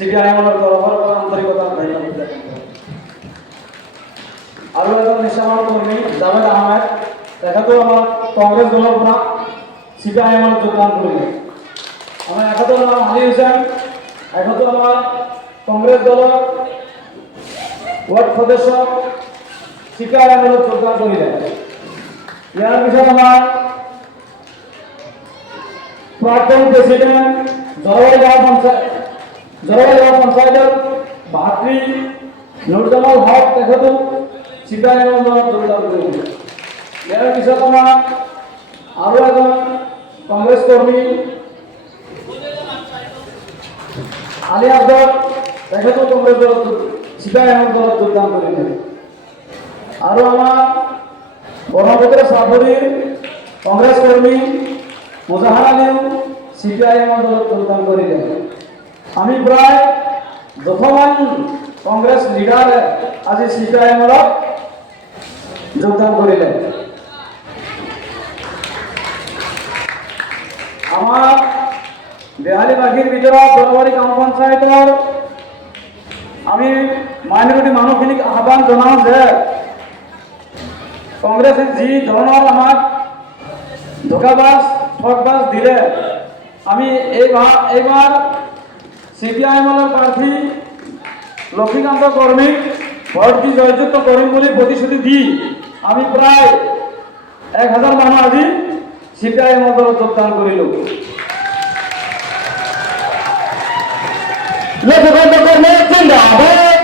CPIM এৰ তৰফেৰ আন্তৰিকতা ধন্যবাদ। আৰো একজন নিঃস্বাৰ্থ কৰ্মী জাভেদ আহমেদ, তেখেতেও আমাৰ কংগ্ৰেস দলেৰ পৰা সিপিআইএম এৰ যোগদান কৰিলে। আমাৰ এখেতৰ নাম আলী হুসেন, এখেতো আমাৰ কংগ্ৰেস দলেৰ ওয়াৰ্ড সদস্য সিপিআইএম এৰ যোগদান কৰিলে। ইয়াৰ পিছত আমাৰ প্ৰাক্তন প্ৰেসিডেন্ট জলবায়ু পঞ্চায়েতেৰ ভাতৃ নুৰজামাল হক তেখেতো সিপিআইএম এৰ যোগদান কৰিলে। ইয়াৰ পিছত আমাৰ আৰো এজন কংগ্ৰেস কৰ্মী আলী আফজল তেখেতো কংগ্ৰেস দল সিপিআইএম দলত যোগদান কৰিলে। আৰু আমাৰ ব্ৰহ্মপুত্ৰ চাপৰিৰ কংগ্ৰেছ কৰ্মী মুজাহাৰ আলীও সিপিআইএম দলত যোগদান কৰিলে। আমি প্ৰায় 10মান কংগ্ৰেছ লিডাৰে আজি সিপিআইএম যোগদান কৰিলে। আমাৰ দেহালিবাসীৰ ভিতৰত দৰবাৰী গাঁও পঞ্চায়তৰ আমি মাইনৰিটি মানুহখিনিক আহ্বান জনাওঁ যে কংগ্ৰেছে যি ধৰণৰ আমাক ধোকাবাজ ঠকবাজ দিলে, আমি এইবাৰ সিপিআইএমৰ প্ৰাৰ্থী লক্ষ্মীকান্ত কৰ্মীক ভোট দি জয়যুক্ত কৰিম বুলি প্ৰতিশ্ৰুতি দি আমি প্ৰায় 1000 মানুহ আজি সিপিআইএমৰ দলত যোগদান কৰিলোঁ। লক্ষ্মীকান্ত কর্মী জিন্দাবাদ,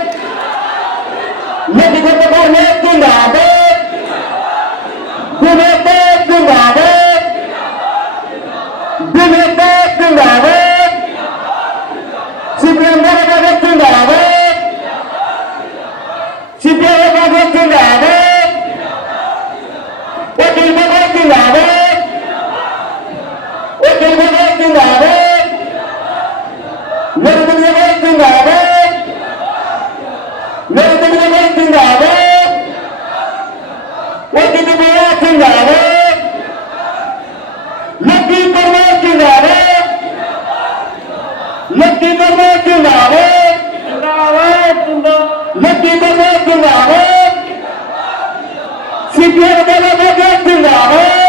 লক্ষ্মীকান্ত কর্মী জিন্দাবাদ, বিজেপি জিন্দাবাদ, বিজেপি জিন্দাবাদ, সিপিএম জিন্দাবাদ, সিপিআইএম জিন্দাবাদ, ওকিল বাবা জিন্দাবাদ, ওকিল বাবা জিন্দাবাদ, मेरे दुनिया में जिंदाबाद, मेरे दुनिया में जिंदाबाद, वो दुनिया जिंदाबाद, लक्की कर्मा जिंदाबाद, लक्की कर्मा जिंदाबाद, लक्की कर्मा जिंदाबाद, सीपीएम जिंदाबाद।